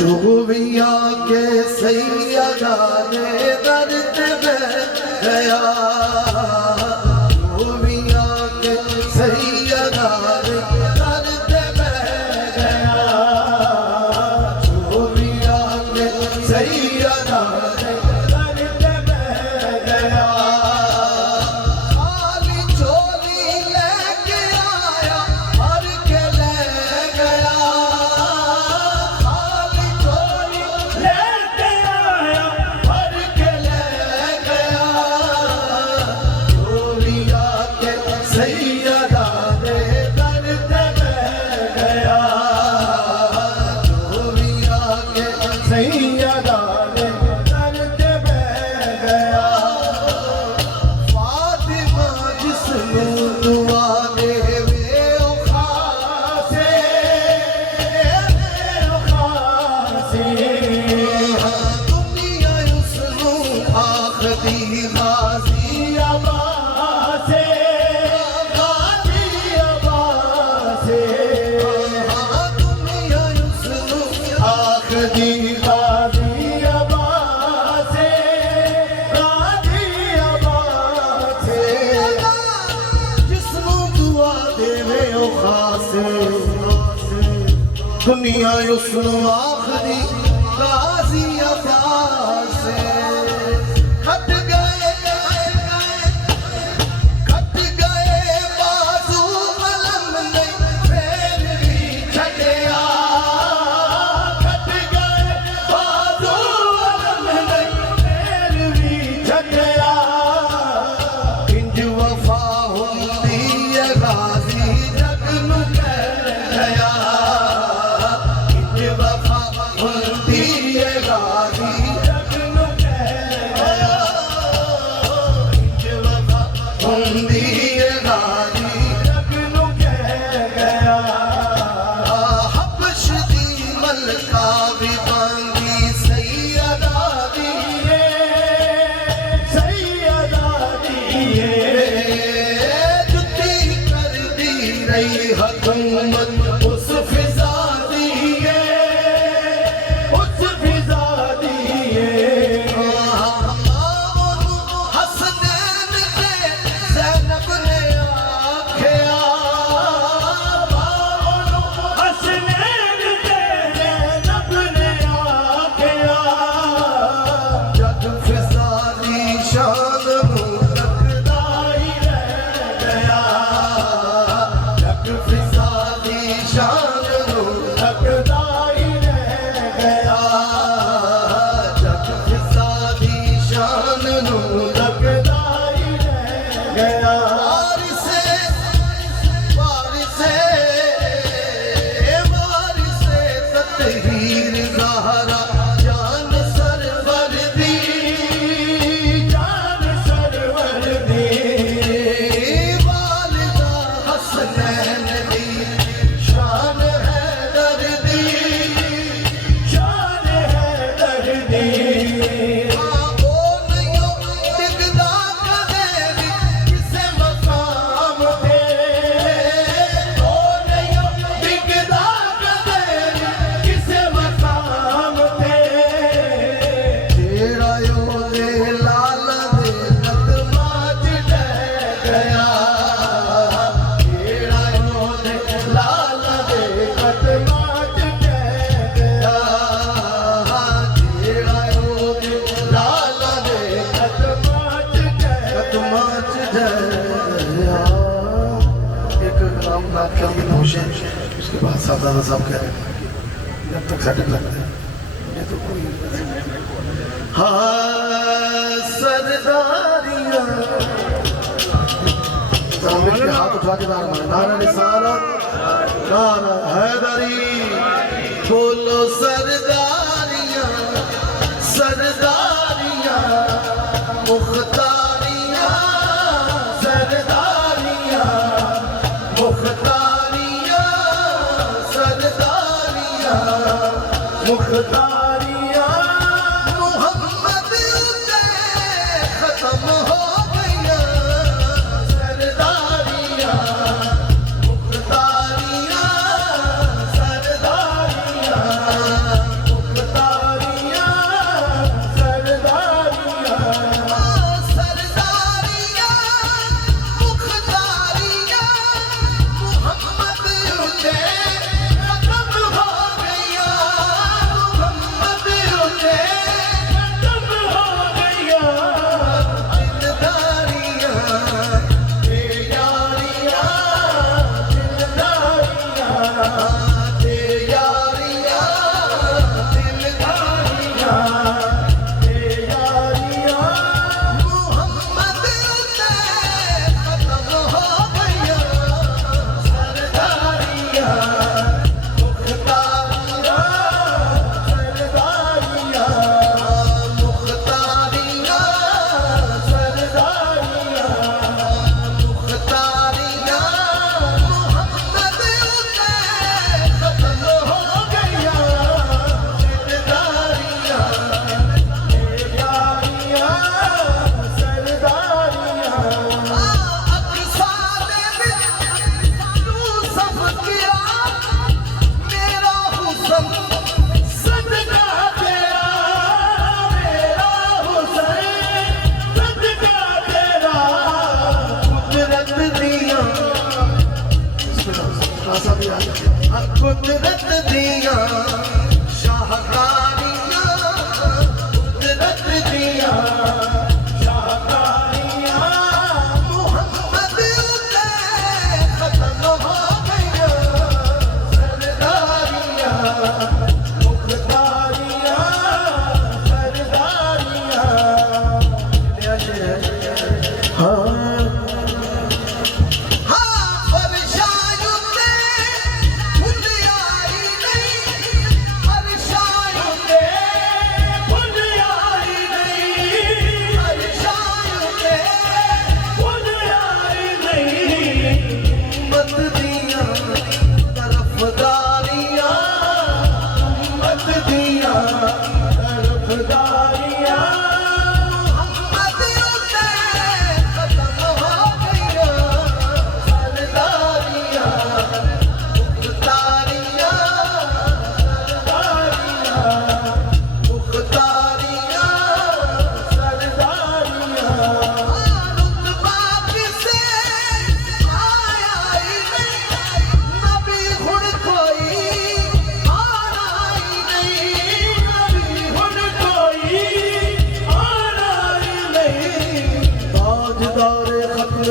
चूबिया के सैयदा ने दर्द में गया, चूबिया के सैयदा ने दर्द में गया, चूबिया के सैयदा ने दर्द में गया। खाली चोली लेके आया भर के ले गया, खाली चोली लेके आया भर के ले गया। चोलिया के सैयदा ने दर्द में गया, चोलिया के सैयदा ने दर्द में गया। फातिमा जिसनू दुआ देवे ओ खासे, ओ खासे, दुनिया उसनू आखदी गाजी अब्बासे, गाजी अब्बासे, दुनिया उसनू आखदी गाजी अब्बासे, गाजी अब्बासे, जिसनू दुआ देवे ओ खासे, दुनिया उसनू आखदी गाजी अब्बासे। खट गए बाजू मलम नहीं फिर भी छड़िया, खट गए बाजू मलम नहीं फिर भी छड़िया। इंज वफा हुंदी है गाजी जग नू कह गया, इंज वफा हुंदी है गाजी जग नू कह गया, इंज वफा हुंदी है गाजी जग नू कह गया। हबश दी मलका भी बांधी सैयदा दी, सैयदा दी, जुती कर दी रही हुकूमत उस फिजा दी, उस फिजा दी। हसनैन ने ज़ैनब ने आख्या, हसनैन ने ज़ैनब ने आख्या, जग फिजा दी शान नू तकदा ही रह गया, जग फिजा दी शान नू तकदा ही रह गया, जग फिजा दी शान नू तकदा ही रह गया। वारिसे वारिसे वारिसे तत्हीर ज़हरा जान सरवर दी, जान सरवर दी, वालिदा हसनैन दी शान है दर्दी, शान है दर्दी। ओ नहीं टिकदा कदे भी किसे मकाम ते, ओ नहीं टिकदा कदे भी किसे मकाम ते, जेड़ा ओदे लाला दे कदमां च रह गया, जेड़ा ओदे लाला दे कदमां च रह गया, जेड़ा ओदे लाला दे कदमां च रह गया। एक कलाम का कमी नौश है, उसके बाद सादाना साहब कह रहे हैं जब तक सटक लगता है ये तो कोई। हाँ सरदारियाँ, मिल के हाथ उठा के नारा रिसालत, नारा हैदरी, बोलो सरदारियाँ, सरदारियाँ, मुख्तारियाँ, सरदारियाँ, मुख्तारियाँ, सरदारियाँ, मुख्तारियाँ। मोहम्मद से खत्म हो गया सरदारियाँ, मुख्तारियाँ, सरदारियाँ। कसम सदका तेरा मेरा हुसैन, सदका तेरा कुदरत दिया, कुदरत दिया शाहकारियां, कुदरत दिया शाहकारियां, मोहम्मद उते खत्म हो गया, सरदारियां मुख्तारियां सरदारियां। हाँ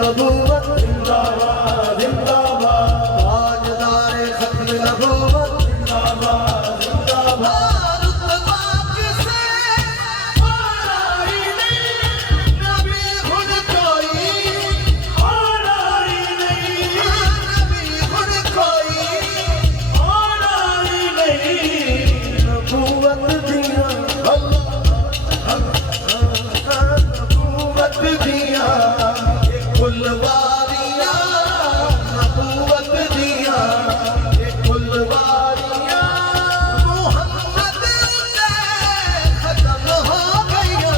नबूवत जिंदाबाद जिंदाबाद, ताजदारे खत्म नबूवत जिंदाबाद जिंदाबाद। रुतबा किसे आना ही नहीं, नबी खुद कोई आना ही नहीं, नबी खुद कोई आना ही नहीं। नबूवत दिया नबूवत दिया फुलवारियां, नबूवत दिया ये फुलवारियां, मोहम्मद उते खत्म हो गया,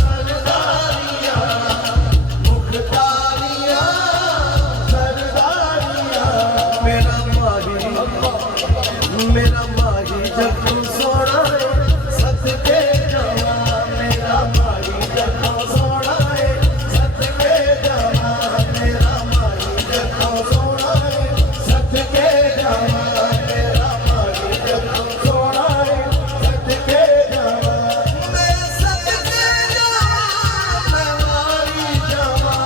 सरदारियां मुख्तारियां सरदारियां। मेरा माही जब तू सोना है सदके जावा, मेरा माही जब तू सोना है सदके जावा, मेरा माही जब तू सोना है सदके जावा, मेरा माही जब तू सोना है सदके जावा। मैं सदके जावा मैं वारी जावा,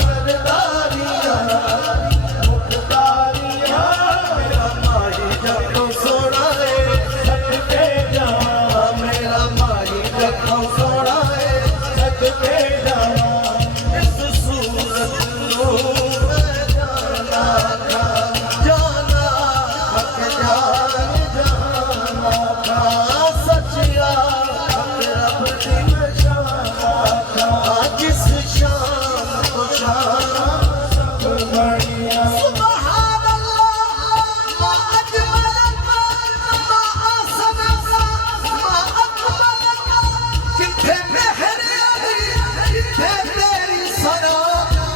सरदारियां मुख्तारियां। मेरा माही जब तू सोना है सदके जावा, मेरा माही जब तू सोना है सदके जावा। इस सूरत को मैं जाना था, जाना हक जान जाना था, सचिया हक रब दी मैं जाना था, जिस शाम को शाम सब बढ़िया। सुभान अल्लाह मा अजमल मा आसन मा अकबर, किथे मेहर अली किथे तेरी सना,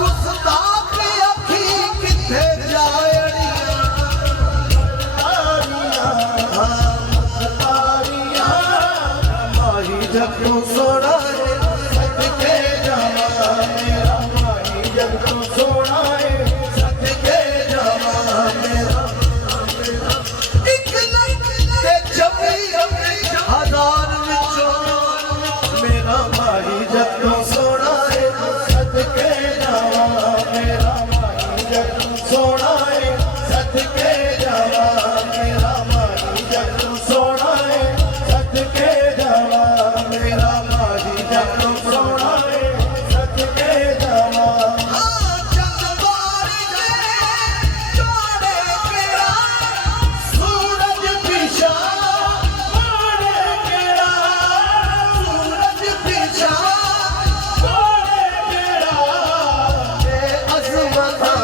गुस्ताख अखी किथे जायड़ियां, मुख्तारियां माही जब तू सोना है सदके जावा, मेरा माही जब तू सोना है सदके जावा। मेरा एक लाख ते 26,000 विचों मेरा माही जब तू सोना है सदके जावा, मेरा माही जब तू सोना है सदके जावा, मेरा माही जब तू सोना है सदके जावा, मेरा माही जब तू सोना है सदके जावा। चंदवारी ने जोड़े केड़ा सूरज पिछा, जोड़े केड़ा सूरज पिछा, जोड़े केड़ा ए अज़मता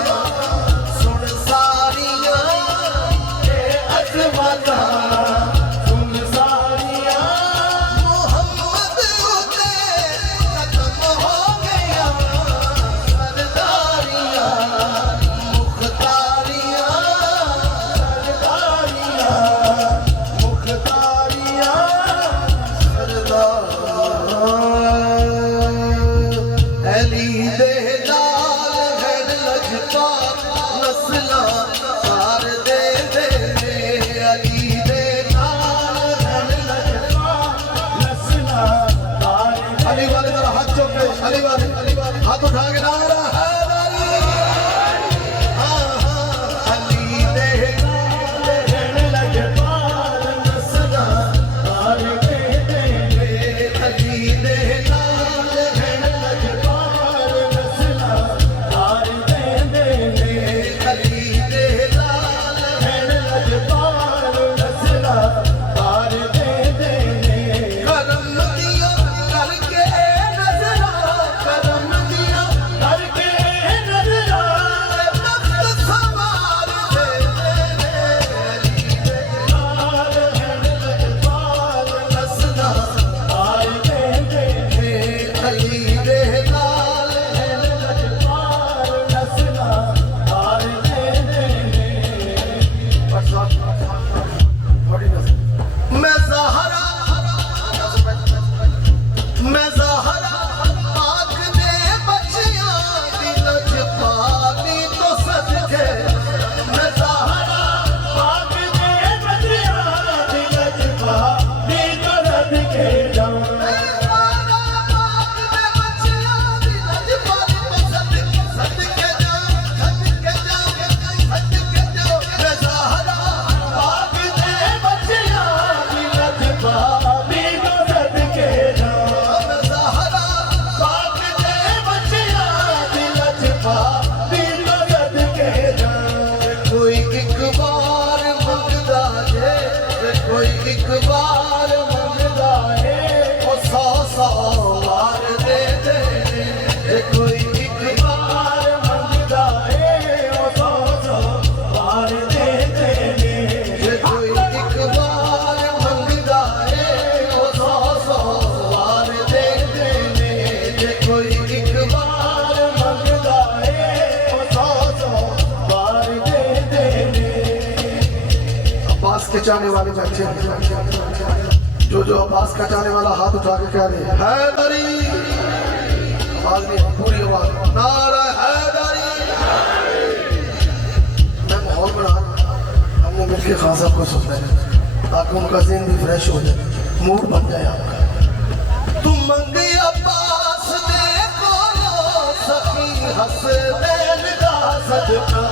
सुन सारियां, ए अज़मता सुन सारियां। मोहम्मद उते खत्म हो गया, सरदारियां मुख्तारियां सरदारियां। उठा के नारा हैदरी हाँ हाँ अली दे नाल रहन लजपाल नसला तार दे दे अली दे नाल रहन लजपाल नसला तार दे दे अली दे नाल रहन लजपाल नसला तार दे दे करम दिया करके नजरा करम दिया करके नजरा वक्त सवार दे दे अली दे नाल रहन लजपाल नसला तार दे दे अली दे नाल रहन लजपाल नसला तार दे दे मैं ज़हरा पाक दे बच्चियां दी लजपाली तो सदके मैं ज़हरा पाक दे बच्चियां दी लजपाली तो सदके जाऊं कोई एक बार मंगदा है कोई एक बार मंगदा है वो 100 बार दे दे कोई एक बार मंगदा है वो 100 बार दे दे कोई एक बार मंगदा है वो 100 बार दे दे कोई एक बार मंगदा है वो 100 बार दे दे अब्बास के चाहने वाले बच्चे जो अब्बास का चाहने वाला हाथ उठा के कह रहे हैं हैदरी आवाज नहीं पूरी आवाज नारा हैदरी मैं माहौल बना हमने मिलकर खान साहब को सुनना है ताकि उनका ज़हन भी फ्रेश हो जाए मूड बन जाए आपका तुम मंगे अब्बास दे कोलो सखी हंस देन दा सदका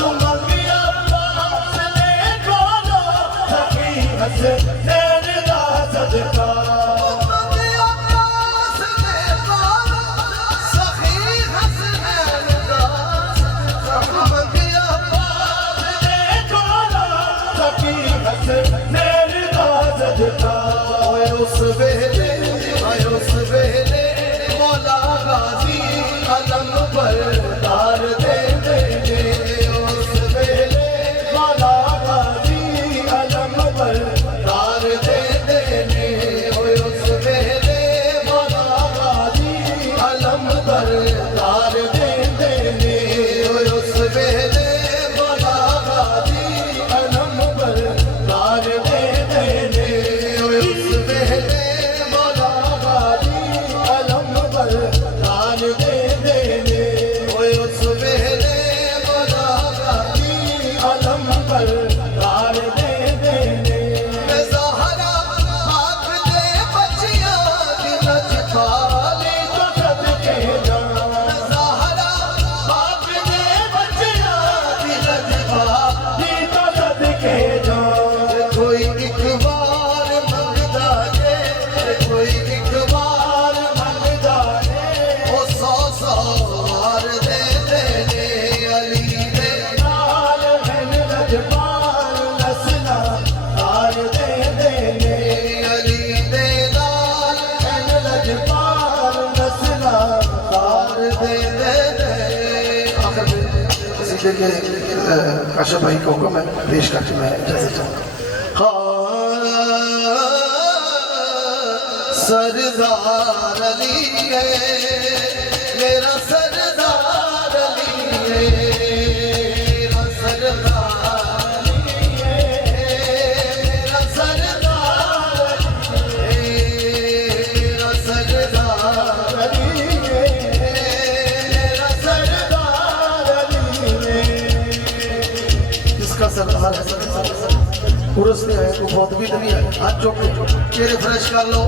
तुम मंगे अब्बास दे कोलो सखी हंस देन दा सदका तुम मंगे अब्बास दे कोलो सखी हंस देन दा सदका तुम मंगे अब्बास दे कोलो सखी हंस देन दा सदका ओए उस वेले मौला गाजी अलम पर तार दे दे उस वेले मौला गाजी अलम पर तार दे दे उस वेले मौला गाजी अलम पर तार दे दे उस वेले मौला गाजी अलम पर तार दे दे उस वेले मौला गाजी अलम पर तार दे दे उस वेले मौला गाजी अलम पर तार दे दे मैं ज़हरा पाक दे बच्चियां दी लजपाली तो सदके जाऊं मैं ज़हरा पाक दे बच्चियां दी लजपाली तो सदके जाऊं कोई एक बार मंगदा है कोई एक बार मंगदा है वो 100 बार दे दे अली दे नाल रहन लजपाल नसला तार दे दे अली दे नाल रहन लजपाल नसला तार दे दे आखिर में सीधे के काशिफ भाई को मैं पेश करके मैं इजाजत चाहूँगा सरदार अली है मेरा सरदार अली है मेरा सरदार अली है मेरा सरदार अली है मेरा सरदार अली है मेरा सरदार अली है जिसका सरदार है उर्स नहीं आए तो बहुत भी नहीं आए हाथ चौके चेहरे फ्रेश कर लो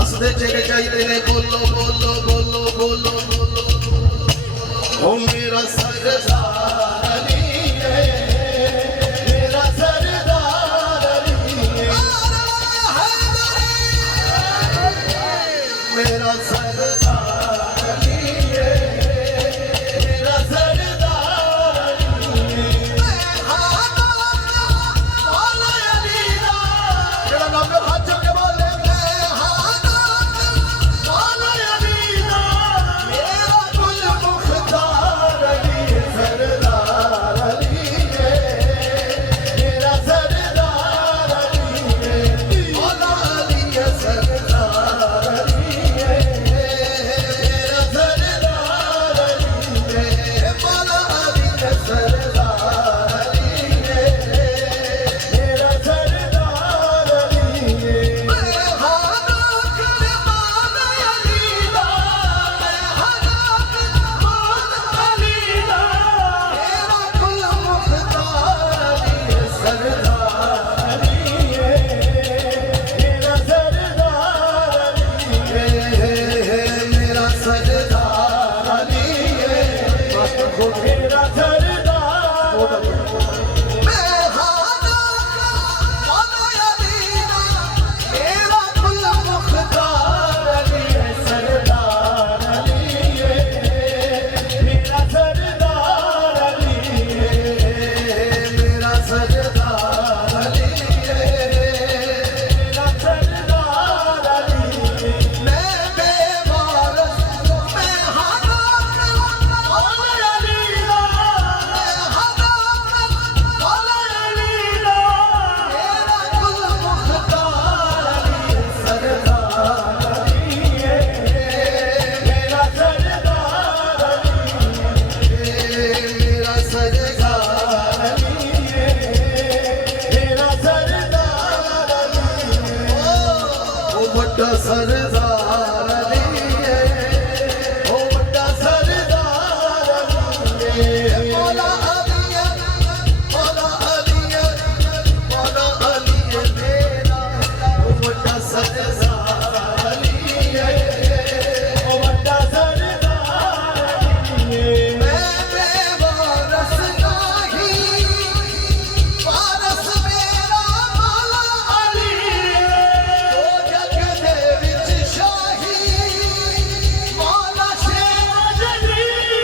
हंसते चेहरे चाहिए ने बोलो बोलो बोलो बोलो बोलो ओ मेरा सरदार अली है, मेरा सरदार अली है, मेरा सरदार अली है, मेरा सरदार अली है। मेरा नाम है हाथ चल के बोले सरदार अली है, ओ बड़ा सरदार अली है, मौला अली है, मौला अली है, मौला अली है मेरा, ओ बड़ा सरदार अली है, ओ बड़ा सरदार अली है। मैं बेवारस नहीं, वारस मेरा मौला अली है, ओ जग दे विच शाही मौला शेर अली है।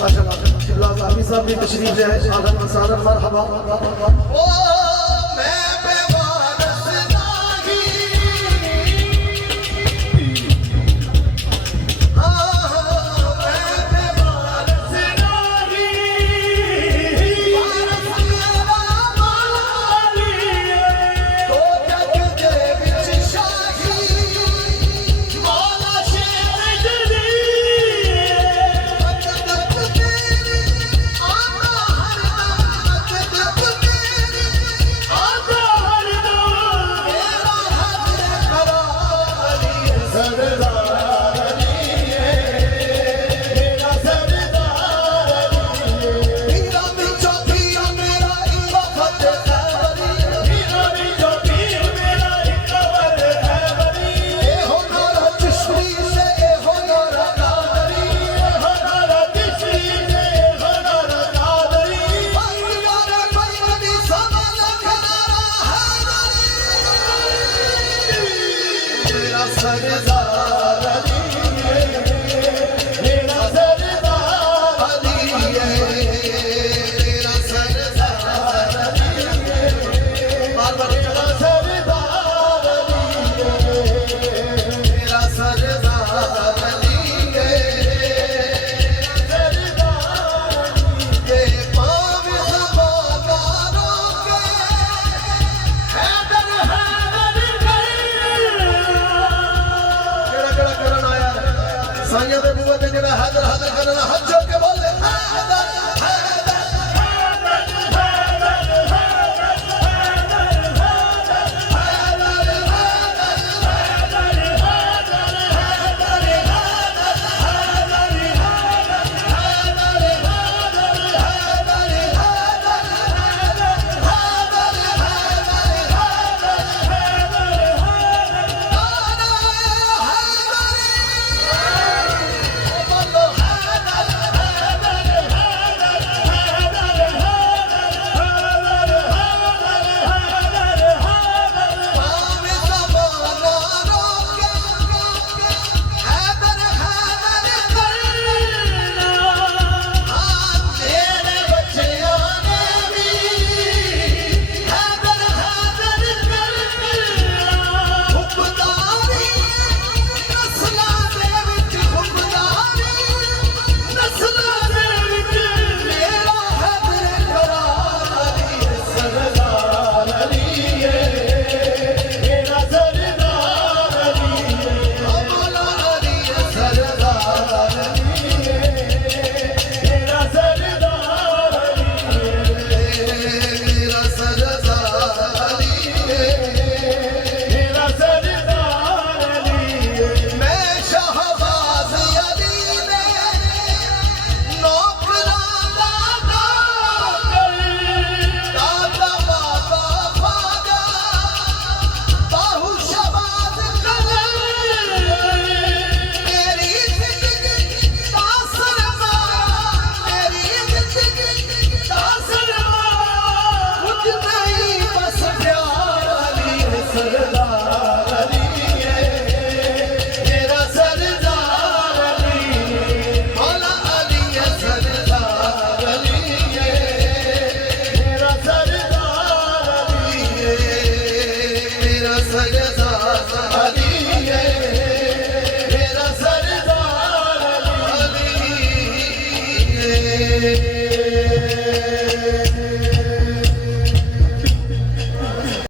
माशाअल्लाह, साहब भी तशरीफ है, आदम मरहबा।